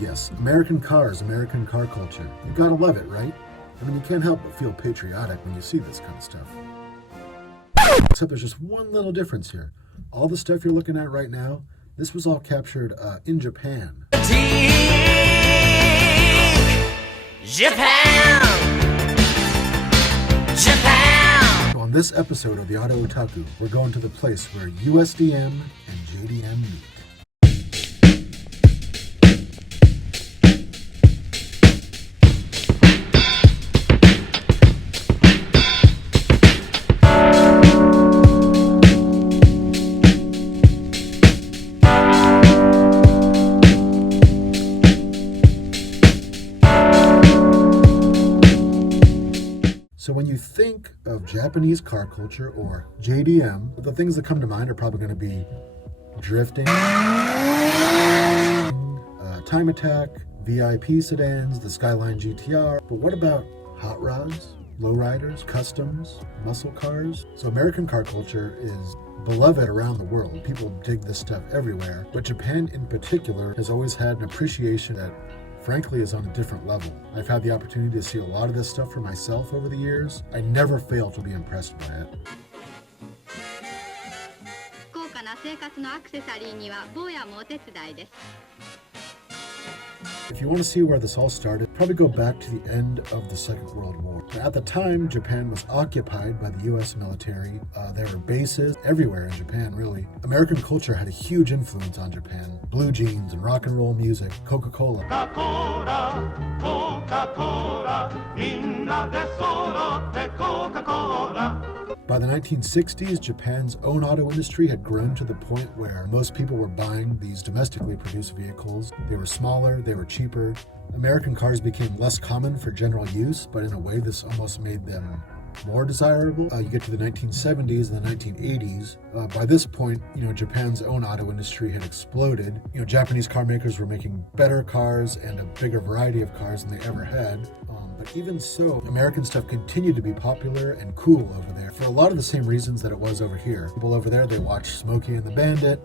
Yes, American cars, American car culture. You gotta love it, right? I mean, you can't help but feel patriotic when you see this kind of stuff. Except there's just one little difference here. All the stuff you're looking at right now, this was all captured in Japan. Japan! Japan! So on this episode of the Auto Otaku, we're going to the place where USDM and JDM meet. So when you think of Japanese car culture or JDM, the things that come to mind are probably going to be drifting, time attack, VIP sedans, the Skyline GTR. But what about hot rods, lowriders, customs, muscle cars? So American car culture is beloved around the world. People dig this stuff everywhere. But Japan in particular has always had an appreciation that frankly is on a different level. I've had the opportunity to see a lot of this stuff for myself over the years. I never fail to be impressed by it. If you want to see where this all started, probably go back to the end of the Second World War. At the time, Japan was occupied by the US military. There were bases everywhere in Japan, really. American culture had a huge influence on Japan. Blue jeans and rock and roll music, Coca-Cola. By the 1960s, Japan's own auto industry had grown to the point where most people were buying these domestically produced vehicles. They were smaller, they were cheaper. American cars became less common for general use, but in a way this almost made them more desirable. You get to the 1970s and the 1980s. By this point, Japan's own auto industry had exploded. Japanese car makers were making better cars and a bigger variety of cars than they ever had. But even so, American stuff continued to be popular and cool over there for a lot of the same reasons that it was over here. People over there, they watched Smokey and the Bandit.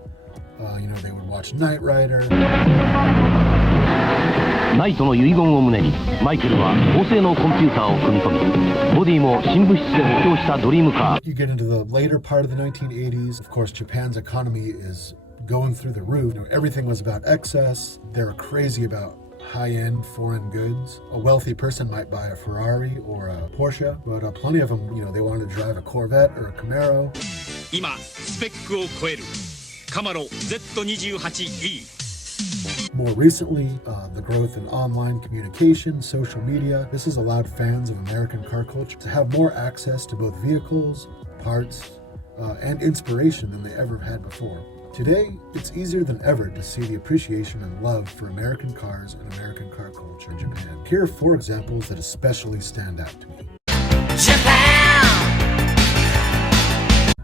They would watch Knight Rider. You get into the later part of the 1980s. Of course, Japan's economy is going through the roof. Everything was about excess. They were crazy about high-end foreign goods. A wealthy person might buy a Ferrari or a Porsche, but plenty of them, they wanted to drive a Corvette or a Camaro. More recently, the growth in online communication, social media, this has allowed fans of American car culture to have more access to both vehicles, parts, and inspiration than they ever had before. Today, it's easier than ever to see the appreciation and love for American cars and American car culture in Japan. Here are 4 examples that especially stand out to me. Japan!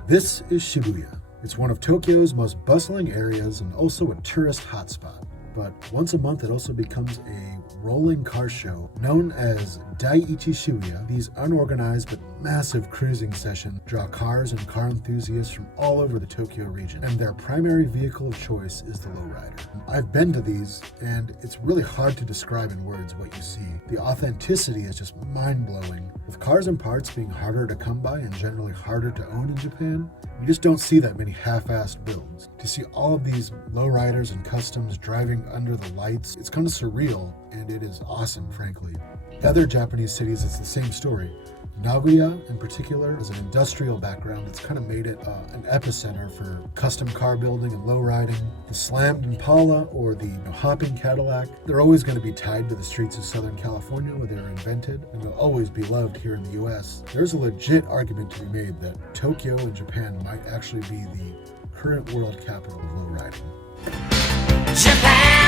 This is Shibuya. It's one of Tokyo's most bustling areas and also a tourist hotspot. But once a month, it also becomes a rolling car show known as Daiichi Shuya. These unorganized but massive cruising sessions draw cars and car enthusiasts from all over the Tokyo region, and their primary vehicle of choice is the lowrider. I've been to these, and it's really hard to describe in words what you see. The authenticity is just mind-blowing. With cars and parts being harder to come by and generally harder to own in Japan, you just don't see that many half-assed builds. To see all of these lowriders and customs driving under the lights, it's kind of surreal, and it is awesome, frankly. Other Japanese cities, it's the same story. Nagoya, in particular, has an industrial background that's kind of made it an epicenter for custom car building and lowriding. The slammed Impala or the hopping Cadillac, they're always going to be tied to the streets of Southern California where they were invented, and they'll always be loved here in the US. There's a legit argument to be made that Tokyo in Japan might actually be the current world capital of lowriding. Japan!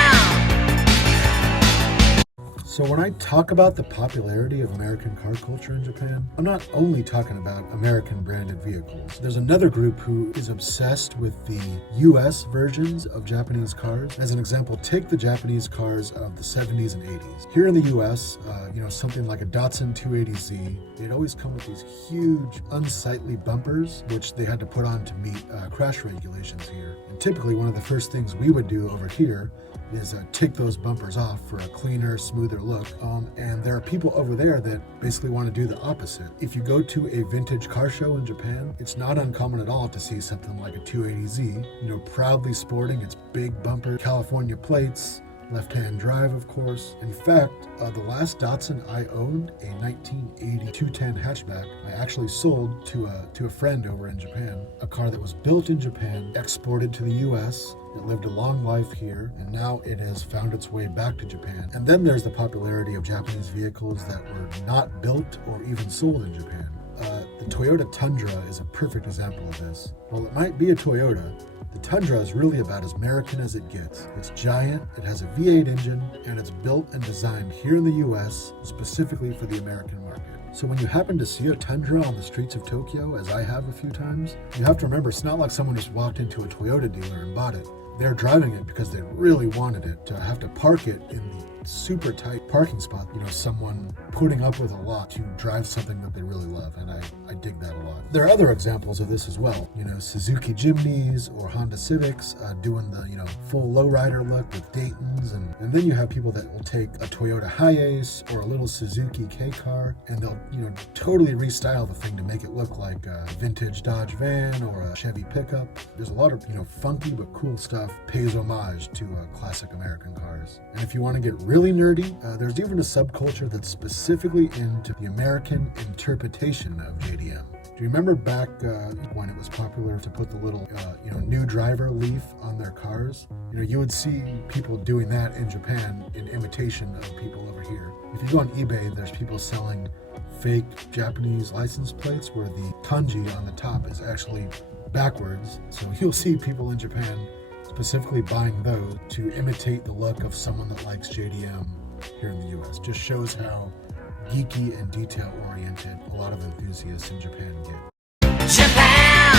So when I talk about the popularity of American car culture in Japan, I'm not only talking about American branded vehicles. There's another group who is obsessed with the US versions of Japanese cars. As an example, take the Japanese cars of the 70s and 80s. Here in the US, something like a Datsun 280Z, they'd always come with these huge, unsightly bumpers, which they had to put on to meet crash regulations here. And typically, one of the first things we would do over here is take those bumpers off for a cleaner, smoother look. And there are people over there that basically want to do the opposite. If you go to a vintage car show in Japan, it's not uncommon at all to see something like a 280Z, proudly sporting its big bumper, California plates, left-hand drive, of course. In fact, the last Datsun I owned, a 1980 210 hatchback, I actually sold to a friend over in Japan. A car that was built in Japan, exported to the US. It lived a long life here, and now it has found its way back to Japan. And then there's the popularity of Japanese vehicles that were not built or even sold in Japan. The Toyota Tundra is a perfect example of this. While it might be a Toyota, the Tundra is really about as American as it gets. It's giant, it has a V8 engine, and it's built and designed here in the US specifically for the American market. So when you happen to see a Tundra on the streets of Tokyo, as I have a few times, you have to remember it's not like someone just walked into a Toyota dealer and bought it. They're driving it because they really wanted it. To have to park it in the super tight parking spot, someone putting up with a lot to drive something that they really love, and I dig that a lot. There are other examples of this as well. Suzuki Jimneys or Honda Civics doing the full lowrider look with Daytons, and then you have people that will take a Toyota Hiace or a little Suzuki K car, and they'll totally restyle the thing to make it look like a vintage Dodge van or a Chevy pickup. There's a lot of funky but cool stuff pays homage to classic American cars. And if you want to get really nerdy, there's even a subculture that's specifically into the American interpretation of JDM. Do you remember back when it was popular to put the little, new driver leaf on their cars? You would see people doing that in Japan in imitation of people over here. If you go on eBay, there's people selling fake Japanese license plates where the kanji on the top is actually backwards. So you'll see people in Japan specifically buying those to imitate the look of someone that likes JDM here in the US. Just shows how geeky and detail-oriented a lot of enthusiasts in Japan get. Japan!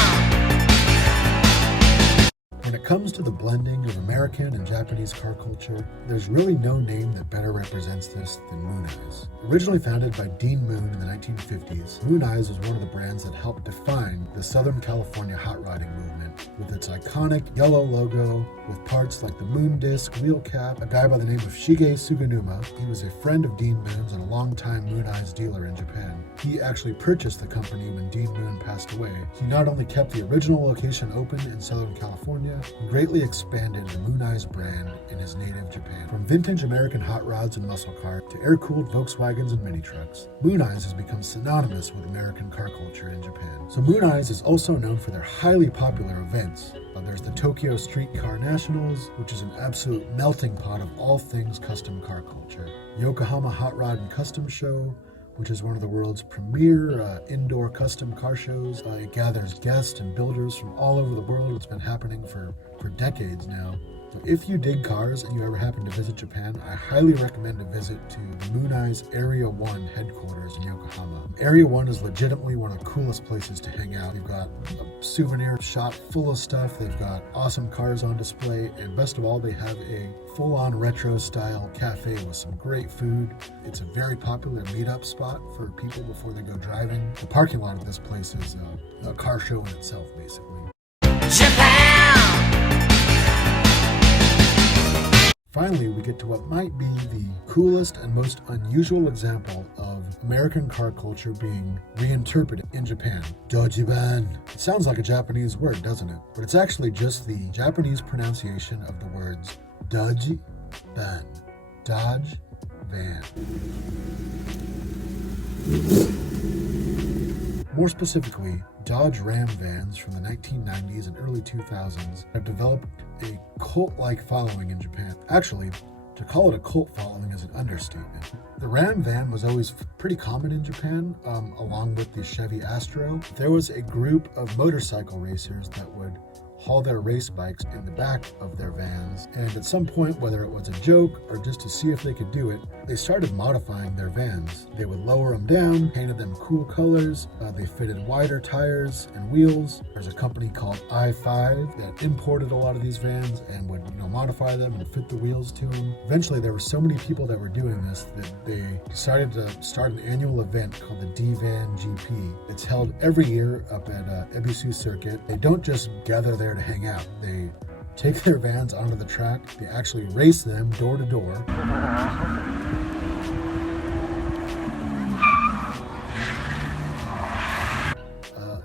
When it comes to the blending of American and Japanese car culture, there's really no name that better represents this than Moon Eyes. Originally founded by Dean Moon in the 1950s, Moon Eyes was one of the brands that helped define the Southern California hot rodding movement, with its iconic yellow logo, with parts like the moon disc, wheel cap. A guy by the name of Shige Suganuma, he was a friend of Dean Moon's and a longtime Moon Eyes dealer in Japan. He actually purchased the company when Dean Moon passed away. He not only kept the original location open in Southern California, he greatly expanded the Moon Eyes brand in his native Japan. From vintage American hot rods and muscle cars to air-cooled Volkswagens and mini trucks, Moon Eyes has become synonymous with American car culture in Japan. So Moon Eyes is also known for their highly popular events. There's the Tokyo Street Car Nationals, which is an absolute melting pot of all things custom car culture. Yokohama Hot Rod and Custom Show, which is one of the world's premier indoor custom car shows. It gathers guests and builders from all over the world. It's been happening for decades now. So if you dig cars and you ever happen to visit Japan, I highly recommend a visit to the Moon Eyes Area 1 headquarters in Yokohama. Area 1 is legitimately one of the coolest places to hang out. They've got a souvenir shop full of stuff. They've got awesome cars on display. And best of all, they have a full-on retro-style cafe with some great food. It's a very popular meetup spot for people before they go driving. The parking lot of this place is a car show in itself, basically. Japan! Finally, we get to what might be the coolest and most unusual example of American car culture being reinterpreted in Japan. Dojiban. It sounds like a Japanese word, doesn't it? But it's actually just the Japanese pronunciation of the words Dojiban. Dodge van. More specifically, Dodge Ram vans from the 1990s and early 2000s have developed a cult-like following in Japan. Actually, to call it a cult following is an understatement. The Ram van was always pretty common in Japan, along with the Chevy Astro. There was a group of motorcycle racers that would haul their race bikes in the back of their vans. And at some point, whether it was a joke or just to see if they could do it, they started modifying their vans. They would lower them down, painted them cool colors, they fitted wider tires and wheels. There's a company called i5 that imported a lot of these vans and would modify them and fit the wheels to them. Eventually, there were so many people that were doing this that they decided to start an annual event called the D-Van GP. It's held every year up at Ebisu Circuit. They don't just gather there to hang out. They take their vans onto the track. They actually race them door to door.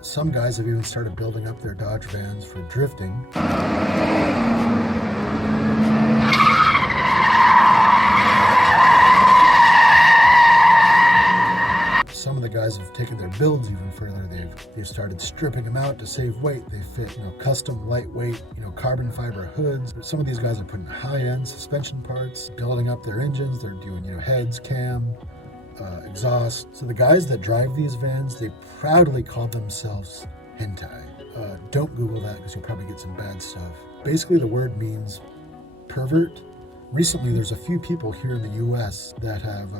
Some guys have even started building up their Dodge vans for drifting. Some of the guys have taken their builds even further. They've started stripping them out to save weight. They fit, custom lightweight, carbon fiber hoods. Some of these guys are putting high-end suspension parts, building up their engines. They're doing, heads, cam, exhaust. So the guys that drive these vans, they proudly call themselves hentai. Don't Google that because you'll probably get some bad stuff. Basically, the word means pervert. Recently, there's a few people here in the U.S. that have,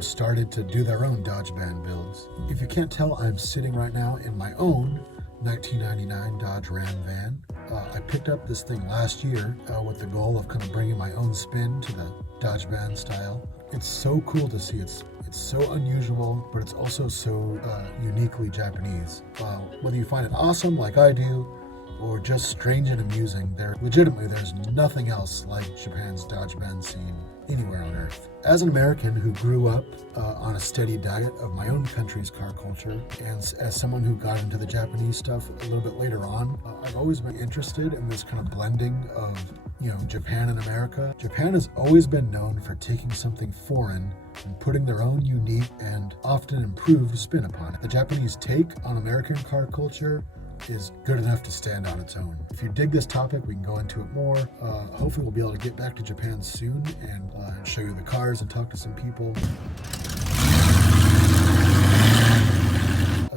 started to do their own Dojiban builds. If you can't tell, I'm sitting right now in my own 1999 Dodge Ram van. I picked up this thing last year with the goal of kind of bringing my own spin to the Dojiban style. It's so cool to see. It's so unusual, but it's also so uniquely Japanese. Whether you find it awesome like I do, or just strange and amusing, there's nothing else like Japan's Dojiban scene anywhere on earth. As an American who grew up on a steady diet of my own country's car culture, and as someone who got into the Japanese stuff a little bit later on, I've always been interested in this kind of blending of, Japan and America. Japan has always been known for taking something foreign and putting their own unique and often improved spin upon it. The Japanese take on American car culture is good enough to stand on its own. If you dig this topic, we can go into it more. Hopefully we'll be able to get back to Japan soon and show you the cars and talk to some people.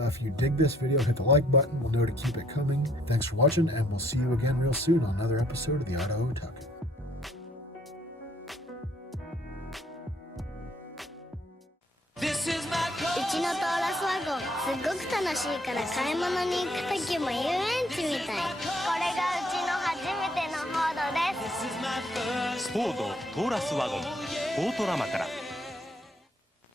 If you dig this video, hit the like button. We'll know to keep it coming. Thanks for watching, and we'll see you again real soon on another episode of the Auto Otaku. うちのトーラスワゴンすっごく楽しいから買い物に行く時も遊園地みたい。これがうちの初めてのフォードです。フォードトーラスワゴンオートラマから